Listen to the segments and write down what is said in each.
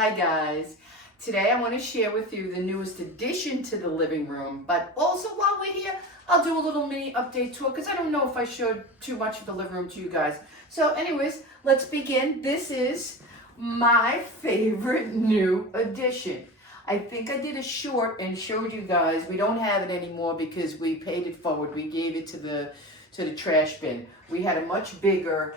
Hi guys. Today I want to share with you the newest addition to the living room, but also while we're here, I'll do a little mini update tour because I don't know if I showed too much of the living room to you guys. So anyways, let's begin. This is my favorite new addition. I think I did a short and showed you guys. We don't have it anymore because we paid it forward. We gave it to the trash bin. We had a much bigger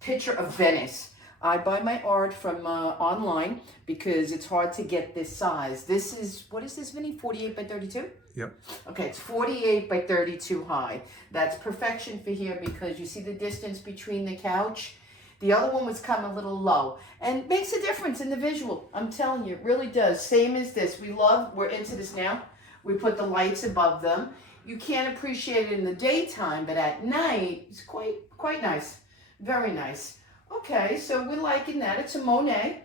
picture of Venice. I buy my art from online because it's hard to get this size. This is, what is this, Vinny? 48 by 32? Yep. Okay, it's 48 by 32 high. That's perfection for here because you see the distance between the couch. The other one was come a little low and makes a difference in the visual. I'm telling you, it really does. Same as this. We're into this now. We put the lights above them. You can't appreciate it in the daytime, but at night, it's quite nice. Very nice. Okay, so we're liking that. It's a Monet.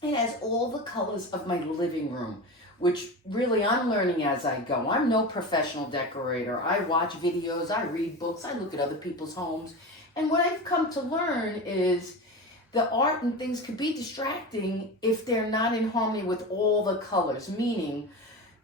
It has all the colors of my living room, which really I'm learning as I go. I'm no professional decorator. I watch videos, I read books, I look at other people's homes. And what I've come to learn is the art and things could be distracting if they're not in harmony with all the colors, meaning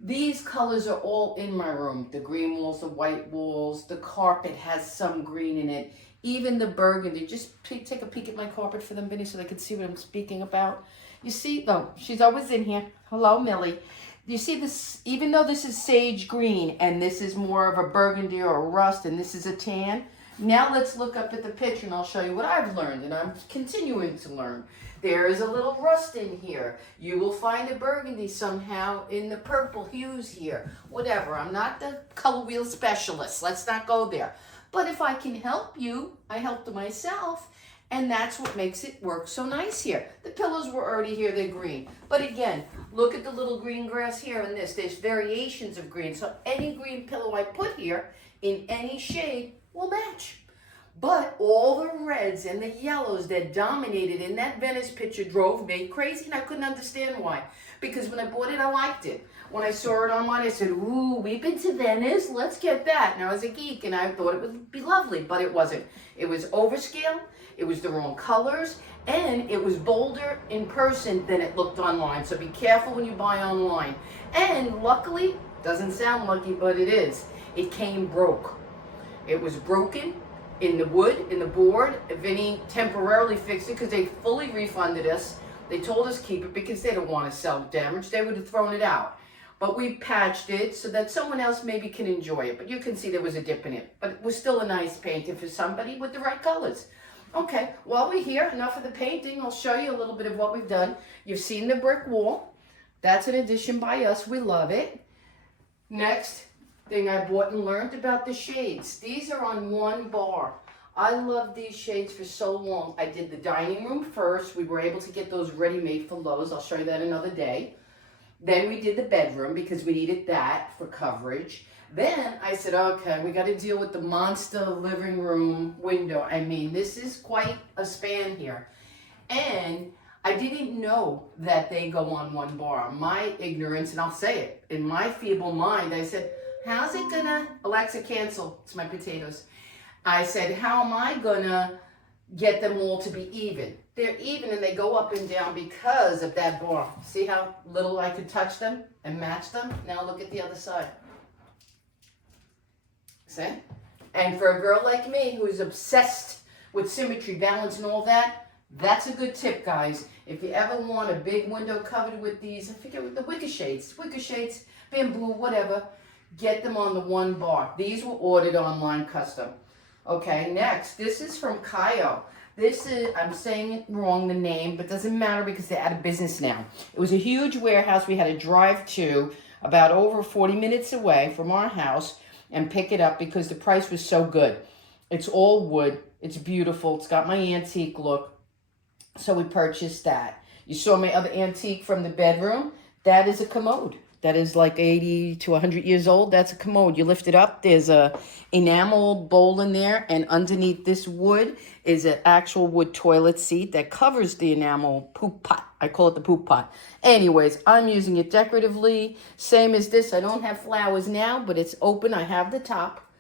these colors are all in my room. The green walls, the white walls, the carpet has some green in it. Even the burgundy. Just take a peek at my carpet for them, Vinny, so they can see what I'm speaking about. You see, oh, she's always in here. Hello, Millie. You see this, even though this is sage green and this is more of a burgundy or a rust and this is a tan, now let's look up at the picture and I'll show you what I've learned and I'm continuing to learn. There is a little rust in here. You will find a burgundy somehow in the purple hues here. Whatever, I'm not the color wheel specialist. Let's not go there. But if I can help you, I helped myself, and that's what makes it work so nice here. The pillows were already here, they're green. But again, look at the little green grass here in this. There's variations of green, so any green pillow I put here in any shade will match. But all the reds and the yellows that dominated in that Venice picture drove me crazy, and I couldn't understand why. Because when I bought it, I liked it. When I saw it online, I said, ooh, we've been to Venice, let's get that. And I was a geek, and I thought it would be lovely, but it wasn't. It was overscale, it was the wrong colors, and it was bolder in person than it looked online. So be careful when you buy online. And luckily, doesn't sound lucky, but it is. It came broke. It was broken in the wood, in the board. Vinny temporarily fixed it because they fully refunded us. They told us keep it because they don't want to sell damage. They would have thrown it out. But we patched it so that someone else maybe can enjoy it. But you can see there was a dip in it. But it was still a nice painting for somebody with the right colors. Okay, while we're here, enough of the painting. I'll show you a little bit of what we've done. You've seen the brick wall. That's an addition by us. We love it. Next thing I bought and learned about the shades. These are on one bar. I love these shades for so long. I did the dining room first. We were able to get those ready-made for Lowe's. I'll show you that another day. Then we did the bedroom because we needed that for coverage. Then I said, okay, we got to deal with the monster living room window. I mean, this is quite a span here. And I didn't know that they go on one bar. My ignorance, and I'll say it, in my feeble mind, I said, how's it gonna, Alexa, cancel, it's my potatoes. I said, how am I gonna get them all to be even? They're even and they go up and down because of that bar. See how little I could touch them and match them? Now look at the other side. See? And for a girl like me who's obsessed with symmetry, balance, and all that, that's a good tip, guys. If you ever want a big window covered with these, I forget what the wicker shades, bamboo, whatever, get them on the one bar. These were ordered online custom. Okay, next, this is from Kayo. This is, I'm saying it wrong, the name, but doesn't matter because they're out of business now. It was a huge warehouse we had to drive to about over 40 minutes away from our house and pick it up because the price was so good. It's all wood. It's beautiful. It's got my antique look. So we purchased that. You saw my other antique from the bedroom. That is a commode. That is like 80 to 100 years old. That's a commode. You lift it up. There's a enamel bowl in there. And underneath this wood is an actual wood toilet seat that covers the enamel poop pot. I call it the poop pot. Anyways, I'm using it decoratively. Same as this. I don't have flowers now, but it's open. I have the top.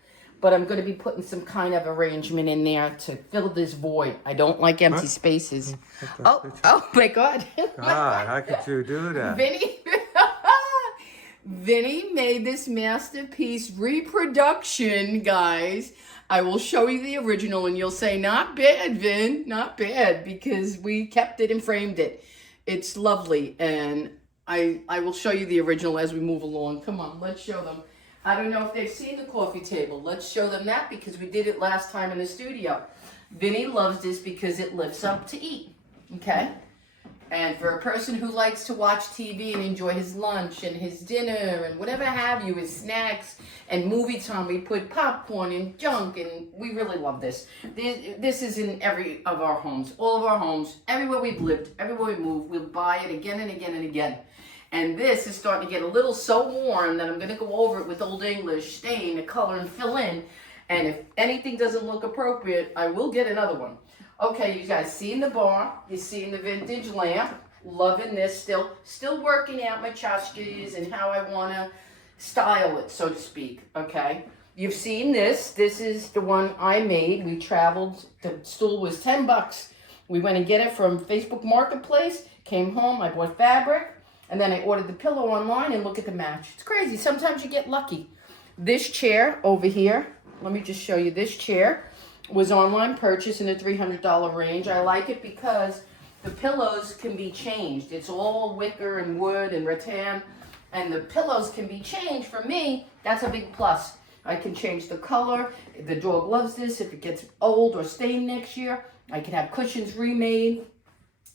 but I'm going to be putting some kind of arrangement in there to fill this void. I don't like empty spaces. Oh my God. God, how could you do that? Vinny made this masterpiece reproduction, guys. I will show you the original and you'll say, not bad, Vin, not bad, because we kept it and framed it. It's lovely, and I will show you the original as we move along. Come on, let's show them. I don't know if they've seen the coffee table. Let's show them that because we did it last time in the studio. Vinny loves this because it lifts up to eat, okay? And for a person who likes to watch TV and enjoy his lunch and his dinner and whatever have you, his snacks and movie time, we put popcorn and junk, and we really love this. This is in every of our homes, all of our homes, everywhere we've lived, everywhere we move, we'll buy it again and again and again. And this is starting to get a little so warm that I'm going to go over it with Old English, stain, the color, and fill in. And if anything doesn't look appropriate, I will get another one. Okay, you guys see in the bar, you see in the vintage lamp, loving this still working out my tchotchkes and how I want to style it, so to speak, okay? You've seen this is the one I made. We traveled, the stool was $10. We went and get it from Facebook Marketplace, came home, I bought fabric, and then I ordered the pillow online and look at the match. It's crazy, sometimes you get lucky. This chair over here, let me just show you this chair. Was online purchase in the $300 range. I like it because the pillows can be changed. It's all wicker and wood and rattan, and the pillows can be changed. For me, that's a big plus. I can change the color. The dog loves this. If it gets old or stained next year, I can have cushions remade.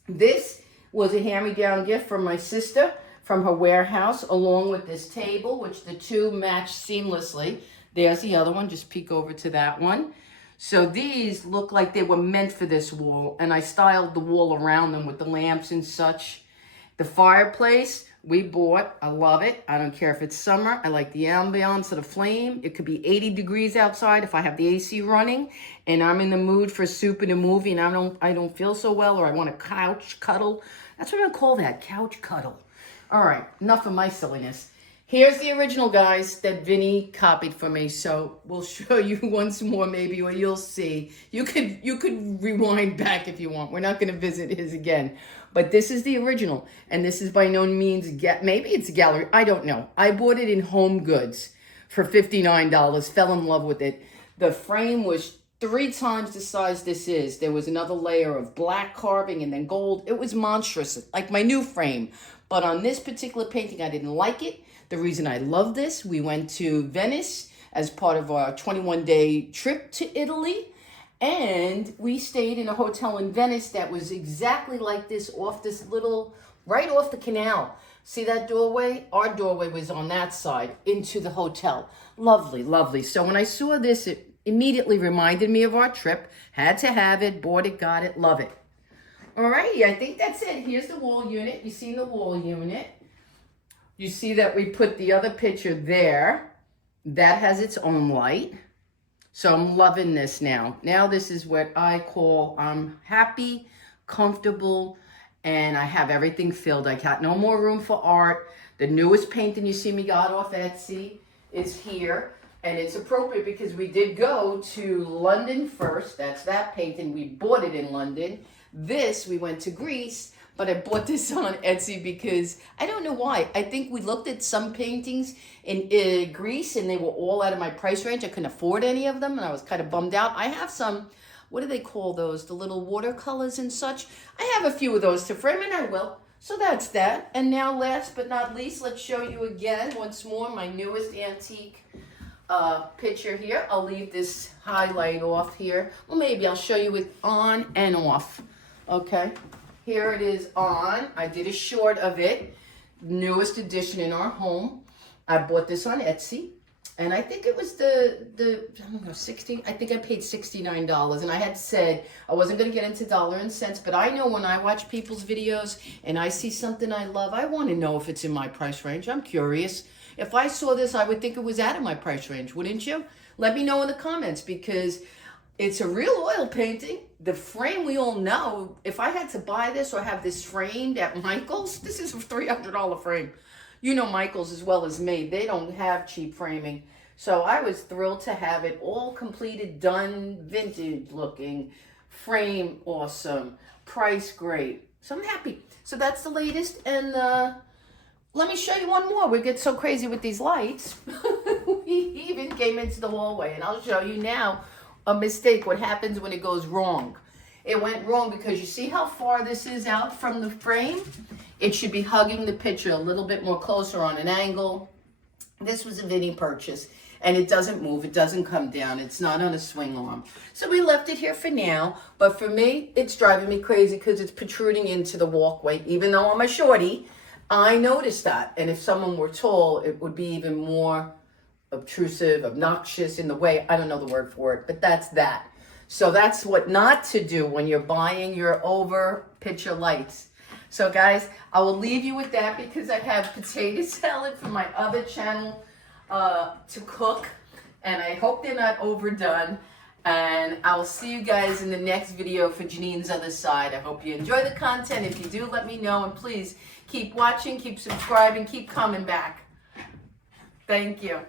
This was a hand-me-down gift from my sister from her warehouse, along with this table, which the two match seamlessly. There's the other one. Just peek over to that one. So these look like they were meant for this wall, and I styled the wall around them with the lamps and such. The fireplace we bought, I love it. I don't care if it's summer. I like the ambiance of the flame. It could be 80 degrees outside if I have the AC running and I'm in the mood for soup and a movie and I don't feel so well, or I want a couch cuddle. That's what I'm gonna call that, couch cuddle. All right, enough of my silliness. Here's the original, guys, that Vinny copied for me. So we'll show you once more, maybe, or you'll see. You could rewind back if you want. We're not going to visit his again. But this is the original. And this is by no means, maybe it's a gallery. I don't know. I bought it in Home Goods for $59. Fell in love with it. The frame was 3 times the size this is. There was another layer of black carving and then gold. It was monstrous, like my new frame. But on this particular painting, I didn't like it. The reason I love this, we went to Venice as part of our 21-day trip to Italy, and we stayed in a hotel in Venice that was exactly like this, right off the canal. See that doorway? Our doorway was on that side into the hotel. Lovely, lovely. So when I saw this, it immediately reminded me of our trip. Had to have it, bought it, got it, love it. Alrighty, I think that's it. Here's the wall unit. You've seen the wall unit. You see that we put the other picture there. That has its own light. So I'm loving this now. Now this is what I call I'm happy, comfortable, and I have everything filled. I got no more room for art. The newest painting you see me got off Etsy is here. And it's appropriate because we did go to London first. That's that painting. We bought it in London. This, we went to Greece. But I bought this on Etsy because I don't know why. I think we looked at some paintings in Greece and they were all out of my price range. I couldn't afford any of them and I was kind of bummed out. I have some, what do they call those? The little watercolors and such. I have a few of those to frame and I will. So that's that. And now last but not least, let's show you again once more my newest antique picture here. I'll leave this highlight off here. Well, maybe I'll show you it on and off. Okay. Here it is on. I did a short of it. Newest edition in our home. I bought this on Etsy. And I think it was I don't know, 60. I think I paid $69. And I had said I wasn't going to get into dollar and cents. But I know when I watch people's videos and I see something I love, I want to know if it's in my price range. I'm curious. If I saw this, I would think it was out of my price range, wouldn't you? Let me know in the comments because it's a real oil painting. The frame we all know, if I had to buy this or have this framed at Michael's, this is a $300 frame. You know Michael's as well as me. They don't have cheap framing. So I was thrilled to have it all completed, done, vintage looking, frame awesome, price great. So I'm happy. So that's the latest. And let me show you one more. We get so crazy with these lights. We even came into the hallway, and I'll show you now a mistake, what happens when it goes wrong. It went wrong because you see how far this is out from the frame? It should be hugging the picture a little bit more closer on an angle. This was a Vinnie purchase, and it doesn't move. It doesn't come down. It's not on a swing arm. So we left it here for now. But for me, it's driving me crazy because it's protruding into the walkway. Even though I'm a shorty, I noticed that. And if someone were tall, it would be even more obtrusive, obnoxious in the way. I don't know the word for it, but that's that. So that's what not to do when you're buying your over picture lights. So guys, I will leave you with that because I have potato salad from my other channel to cook, and I hope they're not overdone. And I'll see you guys in the next video for Jeanine's other side. I hope you enjoy the content. If you do, let me know, and please keep watching, keep subscribing, keep coming back. Thank you.